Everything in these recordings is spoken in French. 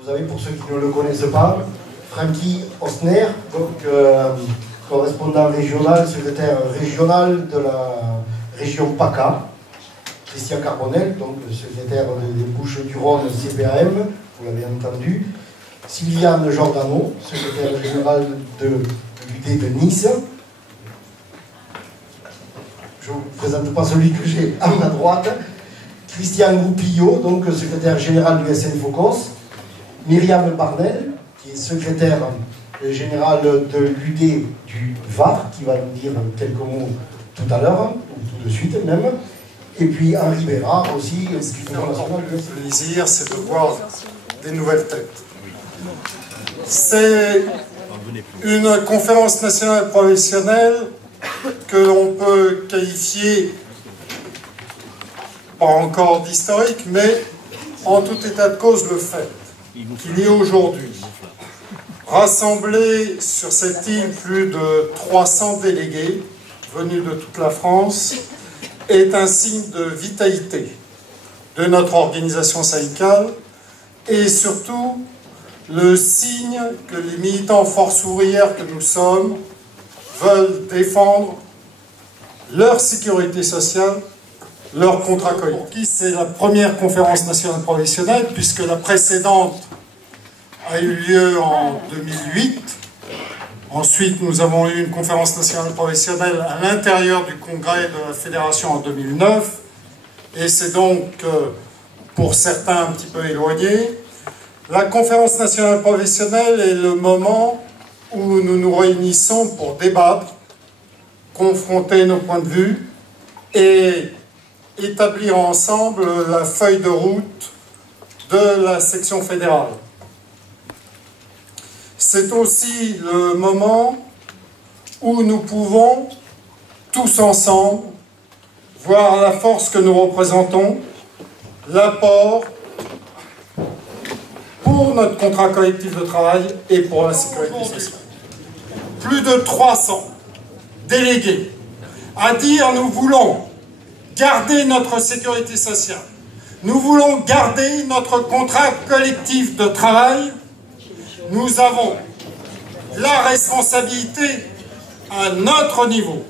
Vous avez, pour ceux qui ne le connaissent pas, Frankie Osner, donc correspondant régional, secrétaire régional de la région PACA. Christian Carbonel, donc secrétaire des Bouches-du-Rhône CPAM, vous l'avez entendu. Sylviane Giordano, secrétaire générale de l'UD de Nice. Je ne vous présente pas celui que j'ai à ma droite. Christian Goupillot, donc secrétaire général du SN Focos. Myriam Barnel, qui est secrétaire générale de l'UD du Var, qui va nous dire quelques mots tout à l'heure, ou tout de suite même. Et puis Henri Bérard aussi. Le plaisir, c'est de voir des nouvelles têtes. C'est une conférence nationale professionnelle que l'on peut qualifier, pas encore d'historique, mais en tout état de cause le fait qu'il y ait aujourd'hui rassemblé sur cette île plus de 300 délégués venus de toute la France est un signe de vitalité de notre organisation syndicale et surtout le signe que les militants forces ouvrières que nous sommes veulent défendre leur sécurité sociale, leur contrat collectif. C'est la première conférence nationale professionnelle puisque la précédente a eu lieu en 2008. Ensuite, nous avons eu une conférence nationale professionnelle à l'intérieur du congrès de la Fédération en 2009. Et c'est donc, pour certains, un petit peu éloigné. La conférence nationale professionnelle est le moment où nous nous réunissons pour débattre, confronter nos points de vue et établir ensemble la feuille de route de la section fédérale. C'est aussi le moment où nous pouvons, tous ensemble, voir la force que nous représentons, l'apport pour notre contrat collectif de travail et pour la sécurité sociale. Plus de 300 délégués à dire nous voulons garder notre sécurité sociale, nous voulons garder notre contrat collectif de travail. Nous avons la responsabilité à notre niveau,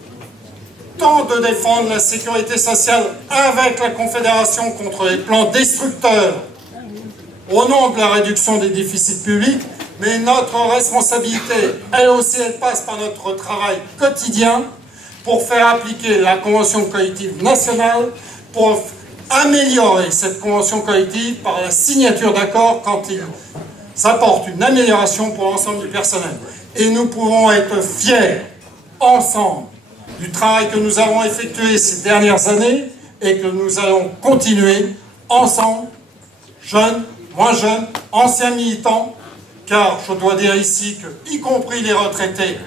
tant de défendre la sécurité sociale avec la Confédération contre les plans destructeurs au nom de la réduction des déficits publics, mais notre responsabilité, elle aussi, elle passe par notre travail quotidien pour faire appliquer la convention collective nationale, pour améliorer cette convention collective par la signature d'accords quand il ça apporte une amélioration pour l'ensemble du personnel. Et nous pouvons être fiers, ensemble, du travail que nous avons effectué ces dernières années et que nous allons continuer ensemble, jeunes, moins jeunes, anciens militants, car je dois dire ici que, y compris les retraités,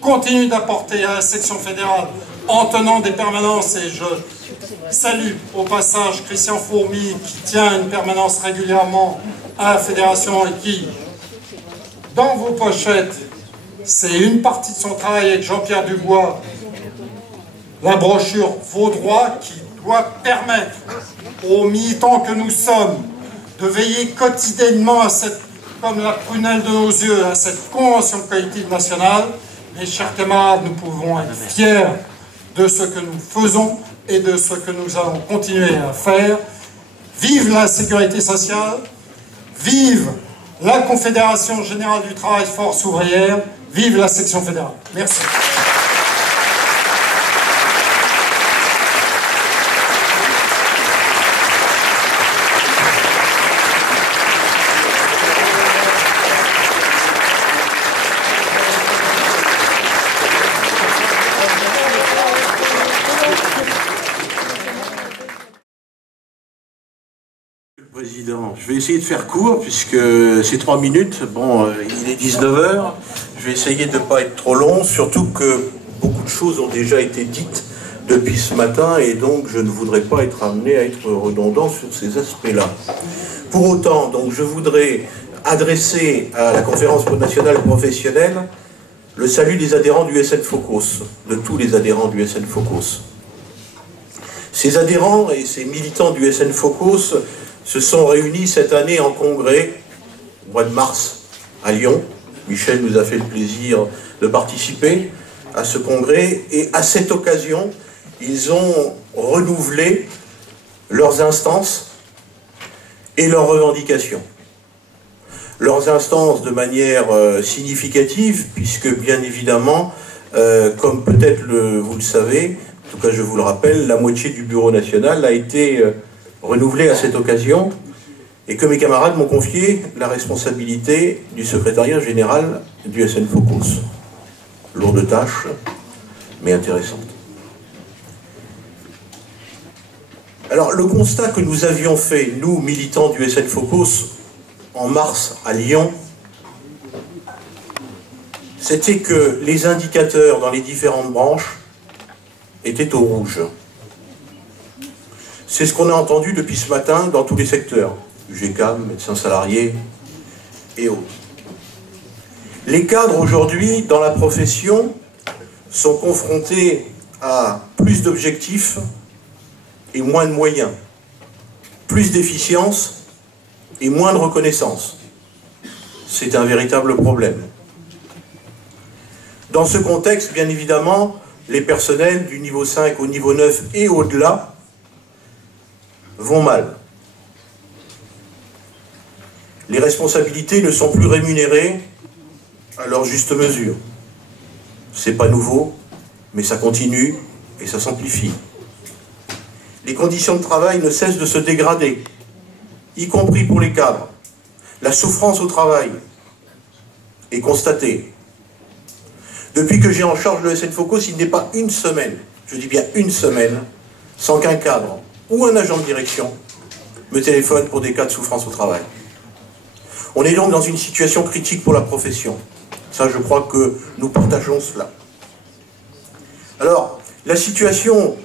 continuent d'apporter à la section fédérale en tenant des permanences, et je salue au passage Christian Fourmy qui tient une permanence régulièrement à la Fédération et qui, dans vos pochettes, c'est une partie de son travail avec Jean-Pierre Dubois, la brochure Vos droits, qui doit permettre aux militants que nous sommes de veiller quotidiennement à cette, comme la prunelle de nos yeux, à cette convention collective nationale. Mes chers camarades, nous pouvons être fiers de ce que nous faisons et de ce que nous allons continuer à faire. Vive la sécurité sociale! Vive la Confédération Générale du Travail Force Ouvrière, vive la section fédérale. Merci. Président, je vais essayer de faire court puisque c'est 3 minutes, bon, il est 19h, je vais essayer de ne pas être trop long, surtout que beaucoup de choses ont déjà été dites depuis ce matin et donc je ne voudrais pas être amené à être redondant sur ces aspects-là. Pour autant, donc, je voudrais adresser à la conférence nationale professionnelle le salut des adhérents du SN Focos, de tous les adhérents du SN Focos. Ces adhérents et ces militants du SN Focos se sont réunis cette année en congrès, au mois de mars, à Lyon. Michel nous a fait le plaisir de participer à ce congrès, et à cette occasion, ils ont renouvelé leurs instances et leurs revendications. Leurs instances de manière significative, puisque bien évidemment, comme peut-être vous le savez, en tout cas je vous le rappelle, la moitié du bureau national a été renouvelée à cette occasion, et que mes camarades m'ont confié la responsabilité du secrétariat général du SN Focus. Lourde tâche, mais intéressante. Alors, le constat que nous avions fait, nous, militants du SN Focus, en mars à Lyon, c'était que les indicateurs dans les différentes branches étaient au rouge. C'est ce qu'on a entendu depuis ce matin dans tous les secteurs. UGCAM, médecins salariés et autres. Les cadres aujourd'hui dans la profession sont confrontés à plus d'objectifs et moins de moyens, plus d'efficience et moins de reconnaissance. C'est un véritable problème. Dans ce contexte, bien évidemment, les personnels du niveau 5 au niveau 9 et au-delà vont mal. Les responsabilités ne sont plus rémunérées à leur juste mesure. C'est pas nouveau, mais ça continue et ça s'amplifie. Les conditions de travail ne cessent de se dégrader, y compris pour les cadres. La souffrance au travail est constatée. Depuis que j'ai en charge le SN Focus, il n'est pas une semaine, je dis bien une semaine, sans qu'un cadre ou un agent de direction me téléphone pour des cas de souffrance au travail. On est donc dans une situation critique pour la profession. Ça, je crois que nous partageons cela. Alors, la situation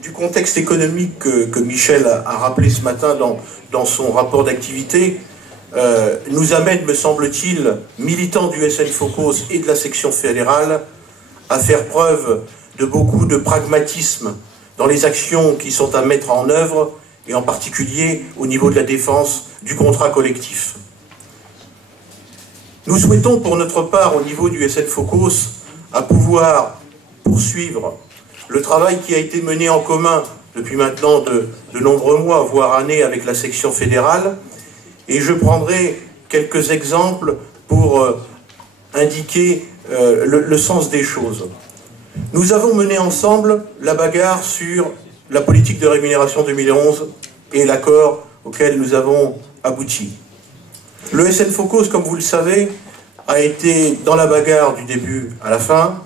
du contexte économique que Michel a rappelé ce matin dans son rapport d'activité nous amène, me semble-t-il, militants du SN Focus et de la section fédérale, à faire preuve de beaucoup de pragmatisme dans les actions qui sont à mettre en œuvre, et en particulier au niveau de la défense du contrat collectif. Nous souhaitons pour notre part, au niveau du SN Focus, à pouvoir poursuivre le travail qui a été mené en commun depuis maintenant de nombreux mois, voire années, avec la section fédérale, et je prendrai quelques exemples pour indiquer le sens des choses. Nous avons mené ensemble la bagarre sur la politique de rémunération 2011 et l'accord auquel nous avons abouti. Le SN Focus, comme vous le savez, a été dans la bagarre du début à la fin,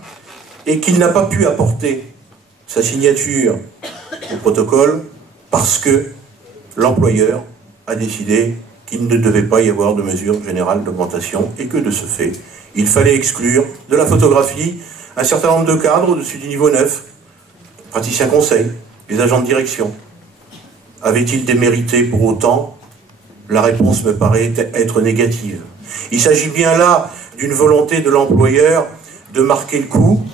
et qu'il n'a pas pu apporter sa signature au protocole parce que l'employeur a décidé qu'il ne devait pas y avoir de mesure générale d'augmentation, et que de ce fait, il fallait exclure de la photographie un certain nombre de cadres au-dessus du niveau 9, praticiens conseils, les agents de direction. Avaient-ils démérité pour autant? La réponse me paraît être négative. Il s'agit bien là d'une volonté de l'employeur de marquer le coup,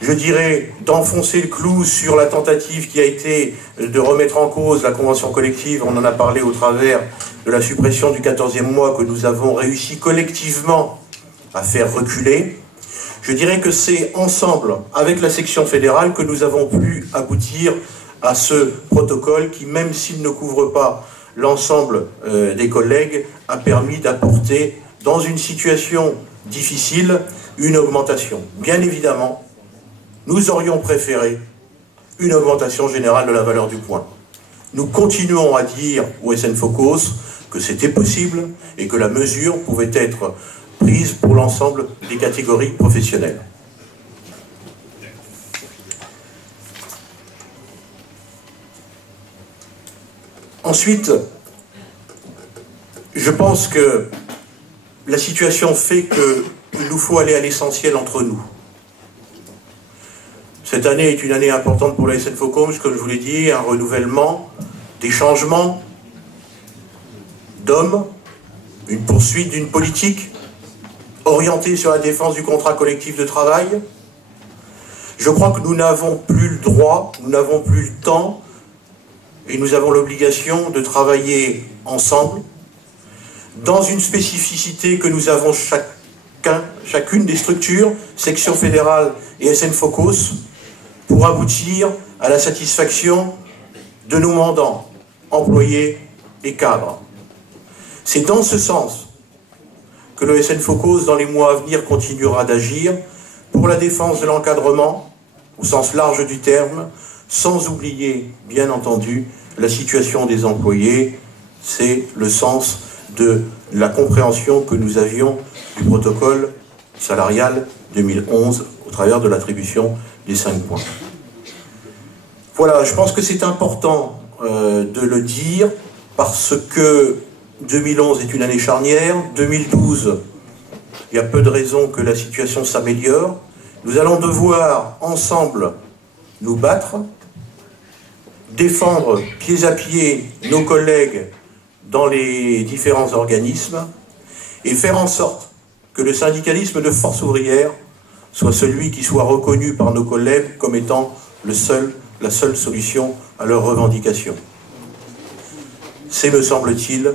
je dirais d'enfoncer le clou sur la tentative qui a été de remettre en cause la convention collective. On en a parlé au travers de la suppression du 14e mois que nous avons réussi collectivement à faire reculer. Je dirais que c'est ensemble, avec la section fédérale, que nous avons pu aboutir à ce protocole qui, même s'il ne couvre pas l'ensemble des collègues, a permis d'apporter, dans une situation difficile, une augmentation. Bien évidemment, nous aurions préféré une augmentation générale de la valeur du point. Nous continuons à dire au SN Focus que c'était possible et que la mesure pouvait être prise pour l'ensemble des catégories professionnelles. Ensuite, je pense que la situation fait qu'il nous faut aller à l'essentiel entre nous. Cette année est une année importante pour la SN Focus, comme je vous l'ai dit, un renouvellement, des changements d'hommes, une poursuite d'une politique orientée sur la défense du contrat collectif de travail. Je crois que nous n'avons plus le droit, nous n'avons plus le temps, et nous avons l'obligation de travailler ensemble dans une spécificité que nous avons chacune des structures, section fédérale et SNFOCOS, pour aboutir à la satisfaction de nos mandants, employés et cadres. C'est dans ce sens que le SNFOCOS, dans les mois à venir, continuera d'agir pour la défense de l'encadrement, au sens large du terme, sans oublier, bien entendu, la situation des employés. C'est le sens de la compréhension que nous avions du protocole salarial 2011 au travers de l'attribution des 5 points. Voilà, je pense que c'est important de le dire parce que 2011 est une année charnière, 2012, il y a peu de raisons que la situation s'améliore. Nous allons devoir ensemble nous battre, défendre pied à pied nos collègues dans les différents organismes et faire en sorte que le syndicalisme de force ouvrière soit celui qui soit reconnu par nos collègues comme étant la seule solution à leurs revendications. C'est, me semble-t-il,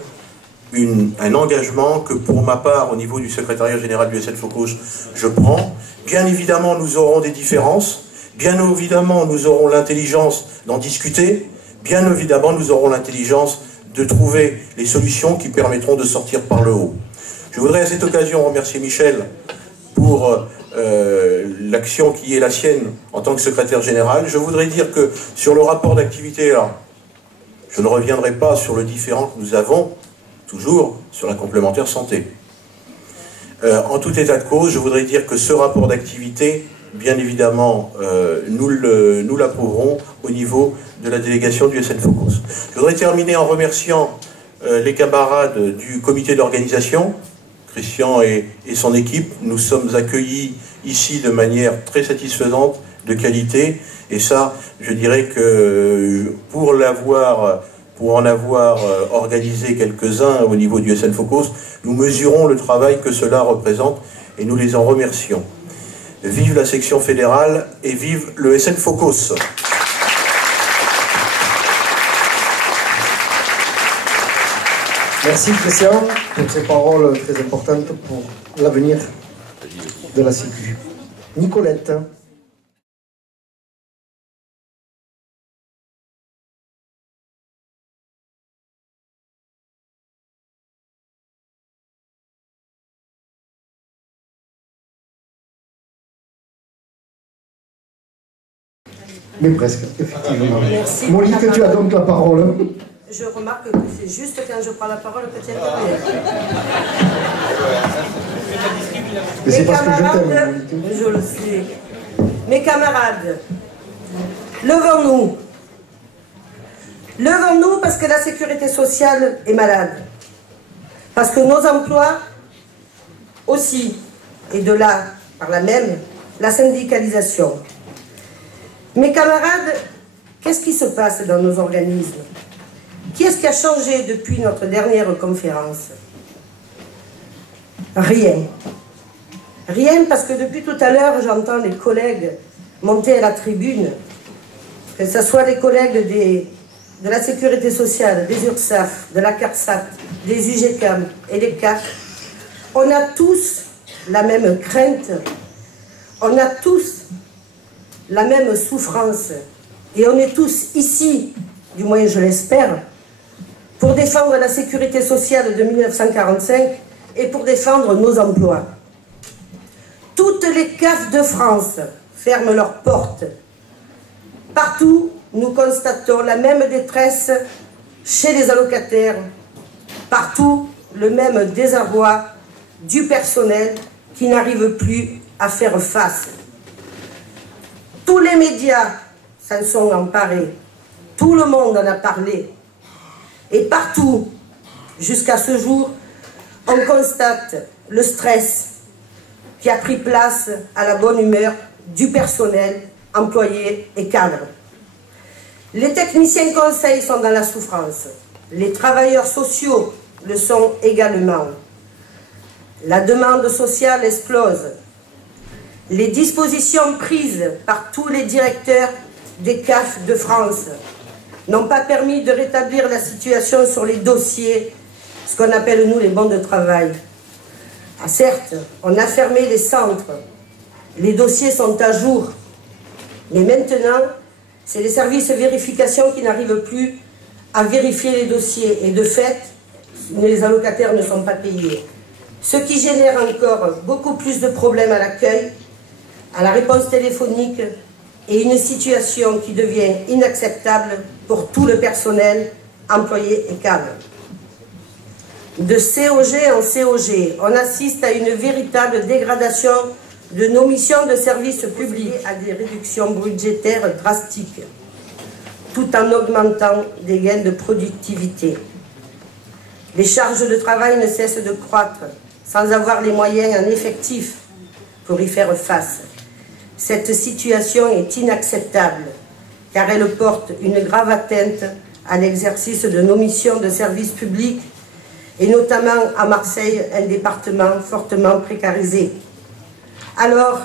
un engagement que pour ma part, au niveau du secrétariat général du SNFOCOS, je prends. Bien évidemment, nous aurons des différences. Bien évidemment, nous aurons l'intelligence d'en discuter. Bien évidemment, nous aurons l'intelligence de trouver les solutions qui permettront de sortir par le haut. Je voudrais à cette occasion remercier Michel pour l'action qui est la sienne en tant que secrétaire général. Je voudrais dire que sur le rapport d'activité, je ne reviendrai pas sur le différend que nous avons, toujours sur la complémentaire santé. En tout état de cause, je voudrais dire que ce rapport d'activité, bien évidemment, nous l'approuverons au niveau de la délégation du SNFOCOS. Je voudrais terminer en remerciant les camarades du comité d'organisation, Christian et son équipe. Nous sommes accueillis ici de manière très satisfaisante, de qualité, et ça, je dirais que pour en avoir organisé quelques-uns au niveau du SNFOCOS, nous mesurons le travail que cela représente et nous les en remercions. Vive la section fédérale et vive le SNFOCOS. Merci Christian pour ces paroles très importantes pour l'avenir de la Sécu. Nicolette. Mais presque, effectivement. Merci. Monique, tu as donc la parole. Je remarque que c'est juste quand je prends la parole que tu interviens. Mais c'est parce que je t'aime, Monique. Je le sais. Mes camarades, levons-nous. Levons-nous parce que la sécurité sociale est malade. Parce que nos emplois aussi, et de là, par là même, la syndicalisation. Mes camarades, qu'est-ce qui se passe dans nos organismes? Qui est-ce qui a changé depuis notre dernière conférence? Rien. Rien, parce que depuis tout à l'heure, j'entends les collègues monter à la tribune, que ce soit les collègues de la Sécurité sociale, des URSSAF, de la CARSAT, des UGCAM et des CAF. On a tous la même crainte, on a tous la même souffrance, et on est tous ici, du moins je l'espère, pour défendre la sécurité sociale de 1945 et pour défendre nos emplois. Toutes les CAF de France ferment leurs portes. Partout, nous constatons la même détresse chez les allocataires. Partout, le même désarroi du personnel qui n'arrive plus à faire face. Tous les médias s'en sont emparés. Tout le monde en a parlé. Et partout, jusqu'à ce jour, on constate le stress qui a pris place à la bonne humeur du personnel, employé et cadre. Les techniciens conseils sont dans la souffrance. Les travailleurs sociaux le sont également. La demande sociale explose. Les dispositions prises par tous les directeurs des CAF de France n'ont pas permis de rétablir la situation sur les dossiers, ce qu'on appelle nous les bons de travail. Ah, certes, on a fermé les centres, les dossiers sont à jour, mais maintenant, c'est les services de vérification qui n'arrivent plus à vérifier les dossiers, et de fait, les allocataires ne sont pas payés. Ce qui génère encore beaucoup plus de problèmes à l'accueil, à la réponse téléphonique, et une situation qui devient inacceptable pour tout le personnel, employé et cadre. De COG en COG, on assiste à une véritable dégradation de nos missions de service public, à des réductions budgétaires drastiques, tout en augmentant des gains de productivité. Les charges de travail ne cessent de croître, sans avoir les moyens en effectif pour y faire face. Cette situation est inacceptable, car elle porte une grave atteinte à l'exercice de nos missions de service public, et notamment à Marseille, un département fortement précarisé. Alors,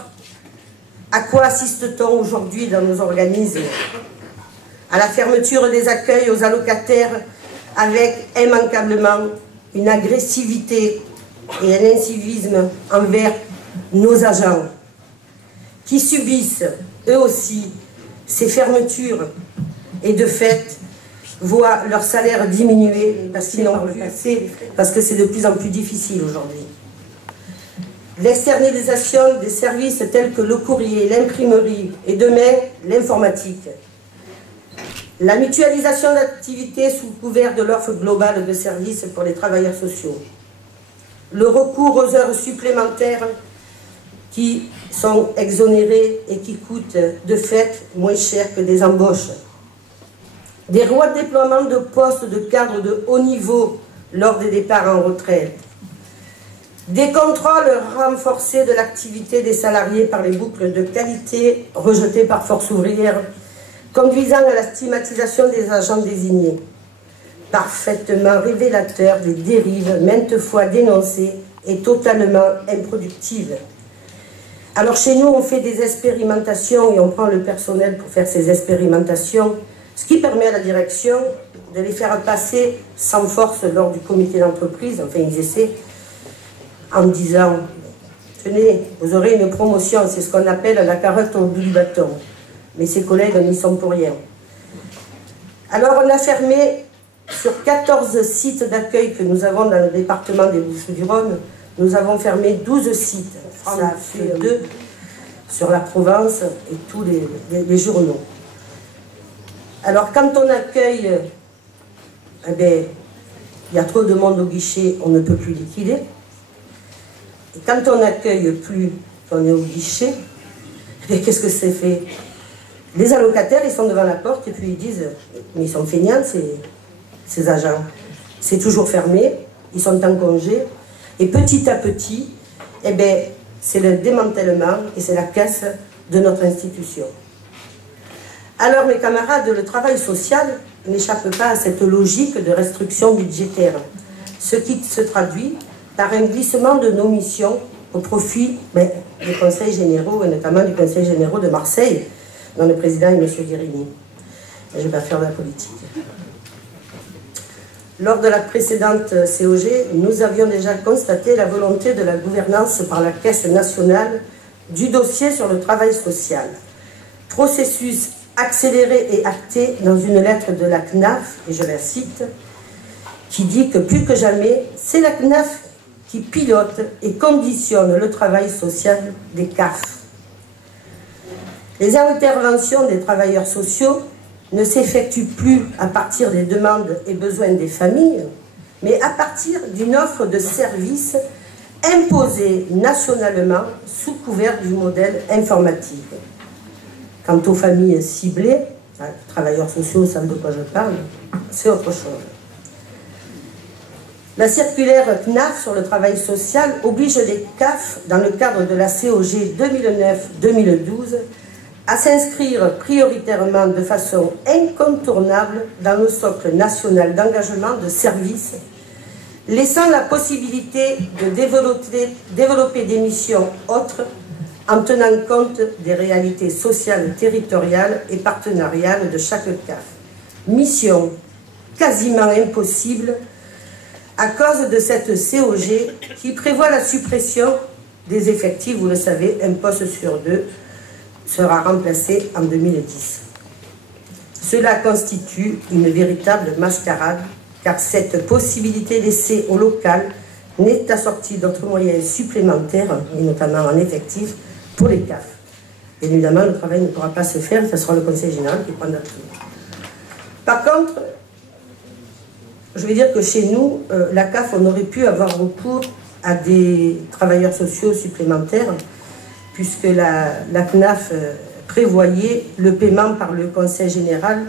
à quoi assiste-t-on aujourd'hui dans nos organismes? À la fermeture des accueils aux allocataires, avec immanquablement une agressivité et un incivisme envers nos agents, qui subissent eux aussi ces fermetures et de fait voient leur salaire diminuer parce qu'ils n'ont plus assez, parce que c'est de plus en plus difficile aujourd'hui. L'externalisation des services tels que le courrier, l'imprimerie et demain l'informatique. La mutualisation d'activités sous couvert de l'offre globale de services pour les travailleurs sociaux. Le recours aux heures supplémentaires qui sont exonérées et qui coûtent de fait moins cher que des embauches. Des lois de déploiement de postes de cadres de haut niveau lors des départs en retraite. Des contrôles renforcés de l'activité des salariés par les boucles de qualité rejetées par Force ouvrière, conduisant à la stigmatisation des agents désignés. Parfaitement révélateur des dérives maintes fois dénoncées et totalement improductives. Alors chez nous, on fait des expérimentations et on prend le personnel pour faire ces expérimentations, ce qui permet à la direction de les faire passer sans force lors du comité d'entreprise, enfin ils essaient, en disant « Tenez, vous aurez une promotion, c'est ce qu'on appelle la carotte au bout du bâton. » Mais ses collègues n'y sont pour rien. Alors on a fermé sur 14 sites d'accueil que nous avons dans le département des Bouches-du-Rhône, nous avons fermé 12 sites. Ça a fait 2 sur la Provence et tous les journaux. Alors quand on accueille, eh bien, il y a trop de monde au guichet, on ne peut plus liquider. Et quand on n'accueille plus, on est au guichet, eh qu'est-ce que c'est fait? Les allocataires, ils sont devant la porte et puis ils disent, mais ils sont feignants ces agents. C'est toujours fermé, ils sont en congé. Et petit à petit, eh bien, c'est le démantèlement et c'est la caisse de notre institution. Alors mes camarades, le travail social n'échappe pas à cette logique de restriction budgétaire, ce qui se traduit par un glissement de nos missions au profit des conseils généraux, et notamment du conseil général de Marseille, dont le président est M. Guérini. Je ne vais pas faire de la politique. Lors de la précédente COG, nous avions déjà constaté la volonté de la gouvernance par la Caisse nationale du dossier sur le travail social. Processus accéléré et acté dans une lettre de la CNAF, et je la cite, qui dit que plus que jamais, c'est la CNAF qui pilote et conditionne le travail social des CAF. Les interventions des travailleurs sociaux ne s'effectuent plus à partir des demandes et besoins des familles, mais à partir d'une offre de services imposée nationalement sous couvert du modèle informatique. Quant aux familles ciblées, les travailleurs sociaux savent de quoi je parle, c'est autre chose. La circulaire CNAF sur le travail social oblige les CAF, dans le cadre de la COG 2009-2012, à s'inscrire prioritairement de façon incontournable dans le socle national d'engagement de services, laissant la possibilité de développer des missions autres en tenant compte des réalités sociales, territoriales et partenariales de chaque CAF. mission quasiment impossible à cause de cette COG qui prévoit la suppression des effectifs. Vous le savez, un poste sur 2 sera remplacé en 2010. Cela constitue une véritable mascarade, car cette possibilité laissée au local n'est assortie d'autres moyens supplémentaires, et notamment en effectif, pour les CAF. Bien évidemment, le travail ne pourra pas se faire, ce sera le Conseil général qui prendra tout. Par contre, je vais dire que chez nous, la CAF, on aurait pu avoir recours à des travailleurs sociaux supplémentaires, puisque la CNAF prévoyait le paiement par le Conseil général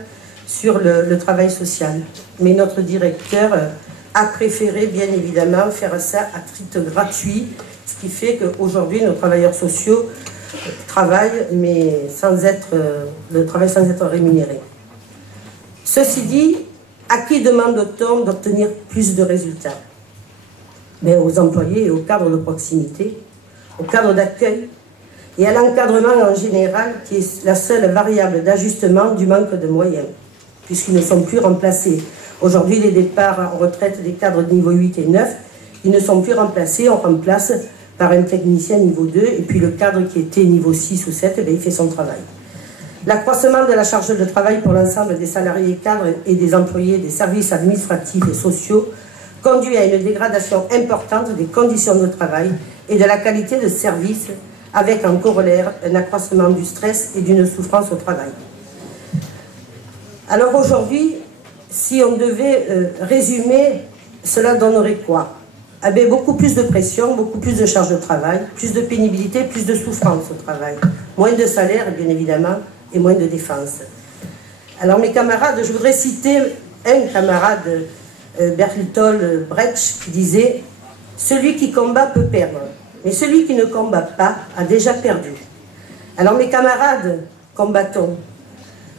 sur le travail social. Mais notre directeur a préféré, bien évidemment, faire ça à titre gratuit, ce qui fait qu'aujourd'hui, nos travailleurs sociaux travaillent, mais le travail sans être rémunéré. Ceci dit, à qui demande-t-on d'obtenir plus de résultats? Mais aux employés et aux cadres de proximité, aux cadres d'accueil et à l'encadrement en général, qui est la seule variable d'ajustement du manque de moyens, puisqu'ils ne sont plus remplacés. Aujourd'hui, les départs en retraite des cadres de niveau 8 et 9, ils ne sont plus remplacés, on remplace par un technicien niveau 2, et puis le cadre qui était niveau 6 ou 7, il fait son travail. L'accroissement de la charge de travail pour l'ensemble des salariés cadres et des employés des services administratifs et sociaux conduit à une dégradation importante des conditions de travail et de la qualité de service, avec en corollaire un accroissement du stress et d'une souffrance au travail. Alors aujourd'hui, si on devait résumer, cela donnerait quoi? Ah bien, beaucoup plus de pression, beaucoup plus de charge de travail, plus de pénibilité, plus de souffrance au travail, moins de salaire, bien évidemment, et moins de défense. Alors mes camarades, je voudrais citer un camarade, Bertolt Brecht, qui disait « Celui qui combat peut perdre, mais celui qui ne combat pas a déjà perdu. » Alors mes camarades, combattons.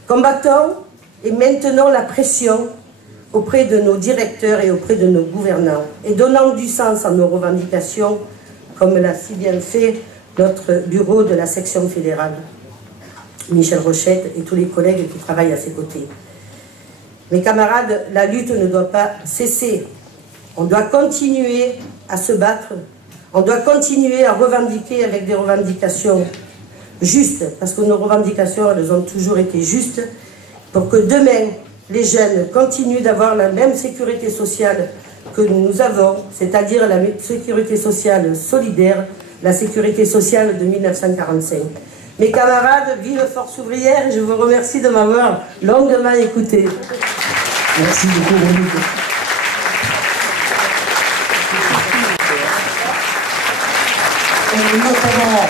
Combattons et maintenons la pression auprès de nos directeurs et auprès de nos gouvernants, et donnant du sens à nos revendications, comme l'a si bien fait notre bureau de la section fédérale, Michel Rochette et tous les collègues qui travaillent à ses côtés. Mes camarades, la lutte ne doit pas cesser. On doit continuer à se battre, on doit continuer à revendiquer avec des revendications justes, parce que nos revendications, elles ont toujours été justes, pour que demain, les jeunes continuent d'avoir la même sécurité sociale que nous avons, c'est-à-dire la sécurité sociale solidaire, la sécurité sociale de 1945. Mes camarades, vive Force ouvrière, et je vous remercie de m'avoir longuement écouté. Merci beaucoup, Monique. Notamment...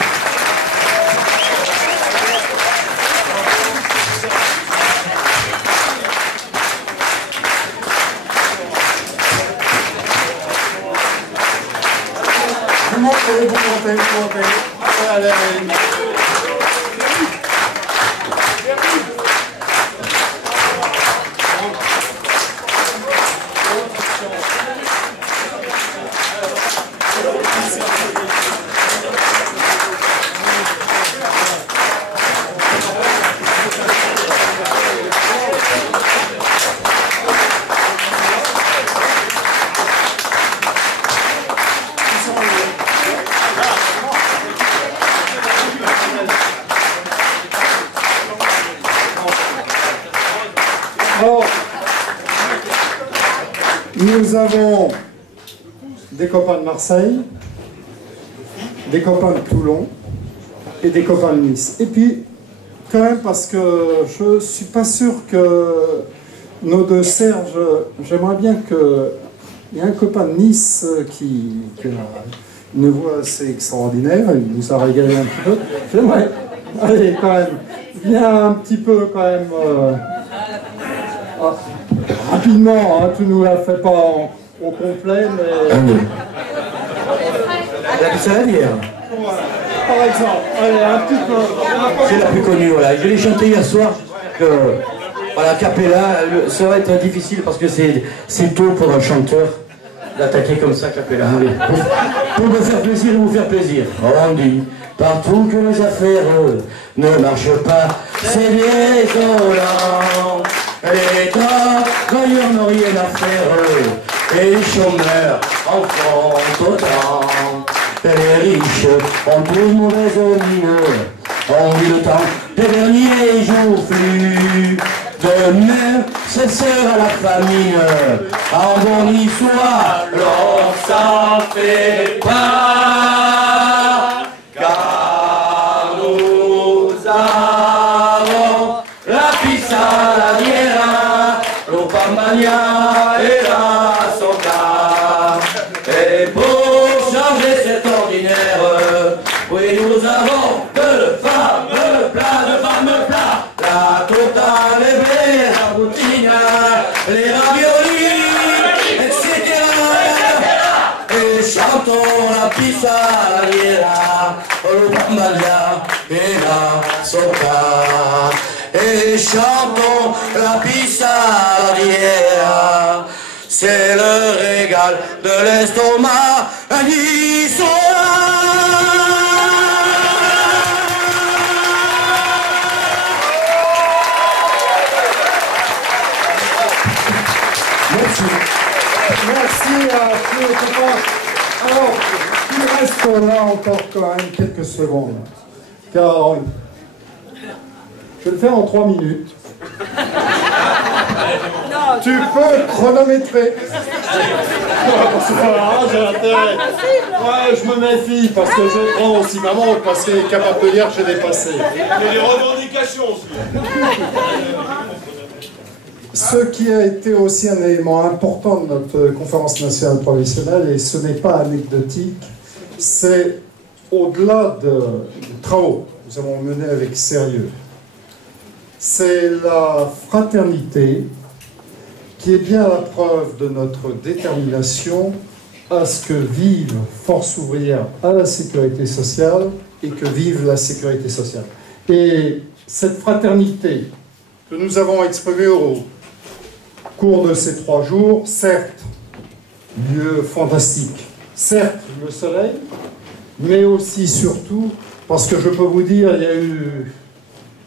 Alors, nous avons des copains de Marseille, des copains de Toulon et des copains de Nice. Et puis, quand même, parce que je ne suis pas sûr que nos deux Serge, j'aimerais bien qu'il y ait un copain de Nice qui a une voix assez extraordinaire, il nous a régalé un petit peu. J'aimerais, allez, quand même, viens un petit peu quand même... rapidement, hein, tu nous la fais pas au complet, mais... La Pissaladière. Par exemple, allez, un petit peu. C'est la plus connue, voilà. Je l'ai chantée hier soir. Voilà, Capella, ça va être difficile parce que c'est tôt pour un chanteur d'attaquer comme ça, Capella. Pour me faire plaisir et vous faire plaisir. On dit partout que les affaires ne marchent pas, c'est désolant. Les travailleurs n'ont rien à faire, et les chômeurs en font autant. Et les riches ont tous mauvaise mine, on vit le temps des derniers jours flus. Demain, ce sera la famine, en bon histoire, l'on s'en fait pas, car nous avons la pissaladiera, l'opamania et la soca. Et pour changer cet ordinaire, oui, nous avons de fameux plats, la totale et blé, la boutine, les raviolis, etc. Et chantons la pissaladiera, l'opamania et la soca. Et chantons la pissaladiera, c'est le régal de l'estomac niçois. Merci. Merci à tous les copains. Alors, il reste là encore quand même quelques secondes. Car je vais le faire en 3 minutes. Tu peux chronométrer. J'ai intérêt. Ouais, je me méfie parce que je prends aussi maman parce qu'elle est capable de dire que j'ai dépassé. Il y a des revendications aussi. Ce qui a été aussi un élément important de notre conférence nationale professionnelle, et ce n'est pas anecdotique, c'est au-delà des travaux que nous avons menés avec sérieux, c'est la fraternité qui est bien la preuve de notre détermination à ce que vive Force ouvrière à la sécurité sociale et que vive la sécurité sociale. Et cette fraternité que nous avons exprimée au cours de ces 3 jours, certes, lieu fantastique, certes, le soleil, mais aussi, surtout, parce que je peux vous dire, il y a eu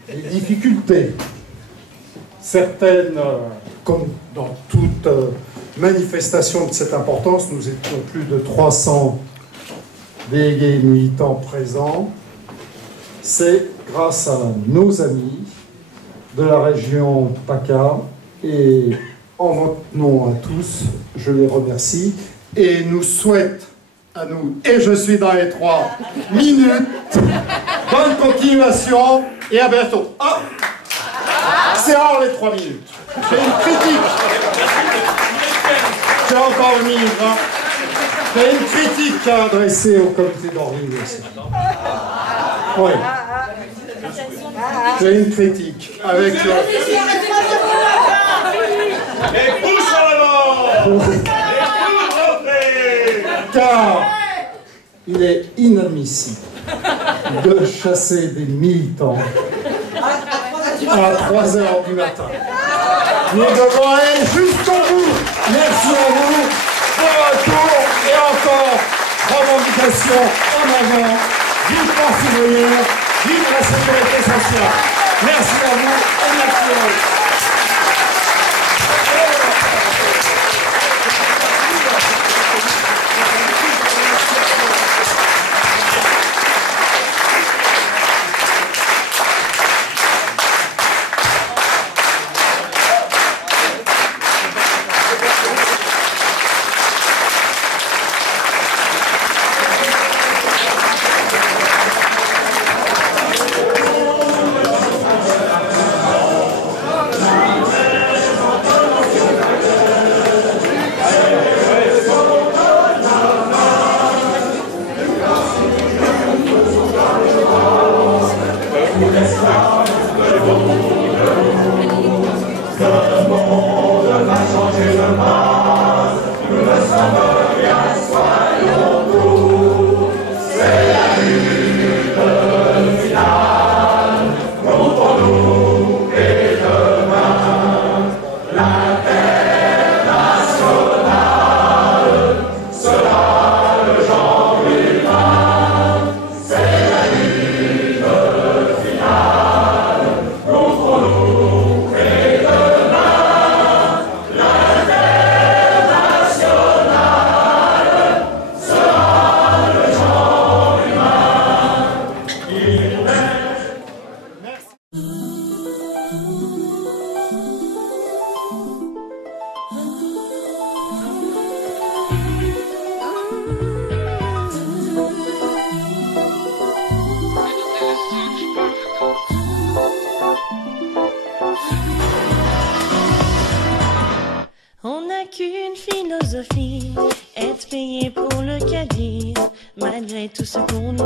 des difficultés. Certaines, comme dans toute manifestation de cette importance, nous étions plus de 300 délégués militants présents. C'est grâce à nos amis de la région PACA, et en votre nom à tous, je les remercie et nous souhaite à nous, et je suis dans les 3 minutes, bonne continuation et à bientôt. Ah, c'est rare les 3 minutes. J'ai une critique. J'ai encore une minute. Hein. J'ai une critique à adresser au comité d'organisation. Oui. J'ai une critique avec le... Les pouces en avant. Les pouces rentrés. Car il est inadmissible de chasser des militants à 3 heures du matin. Nous devons aller jusqu'au bout. Merci à vous. Bon retour et encore revendication en avant. Vive Force ouvrière, vive la sécurité sociale. Merci à vous et merci à vous.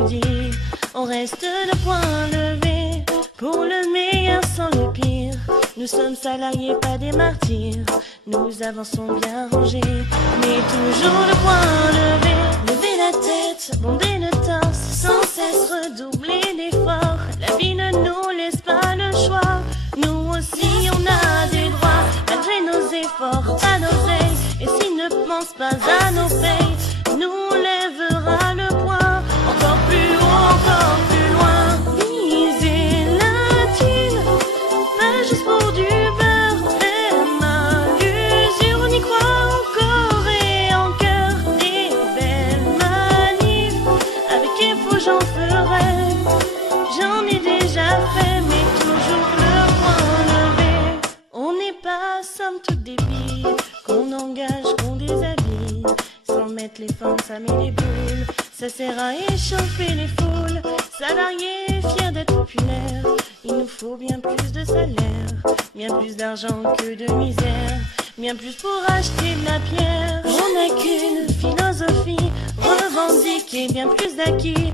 dit, on reste le poing levé pour le meilleur sans le pire. Nous sommes salariés, pas des martyrs. Nous avançons bien rangés, mais toujours le poing levé. Lever la tête, bomber le torse, sans cesse redoubler d'efforts. La vie ne nous laisse pas le choix. Nous aussi on a des droits, malgré nos efforts, pas d'oseille. Et s'ils ne pensent pas à nos payes, nous lèvera le poing. Encore plus haut, encore plus loin. Viser la thune, pas juste pour du beurre. Même à l'usure, on y croit encore et en cœur. Des belles manifs, avec effort j'en ferai. J'en ai déjà fait, mais toujours le point levé. On n'est pas, somme toute, des billes qu'on engage, qu'on déshabille. Sans mettre les formes, ça met les boules. Ça sert à échauffer les foules. Salariés, fiers d'être populaires, il nous faut bien plus de salaire, bien plus d'argent que de misère, bien plus pour acheter de la pierre. On n'a qu'une philosophie, revendiquer bien plus d'acquis.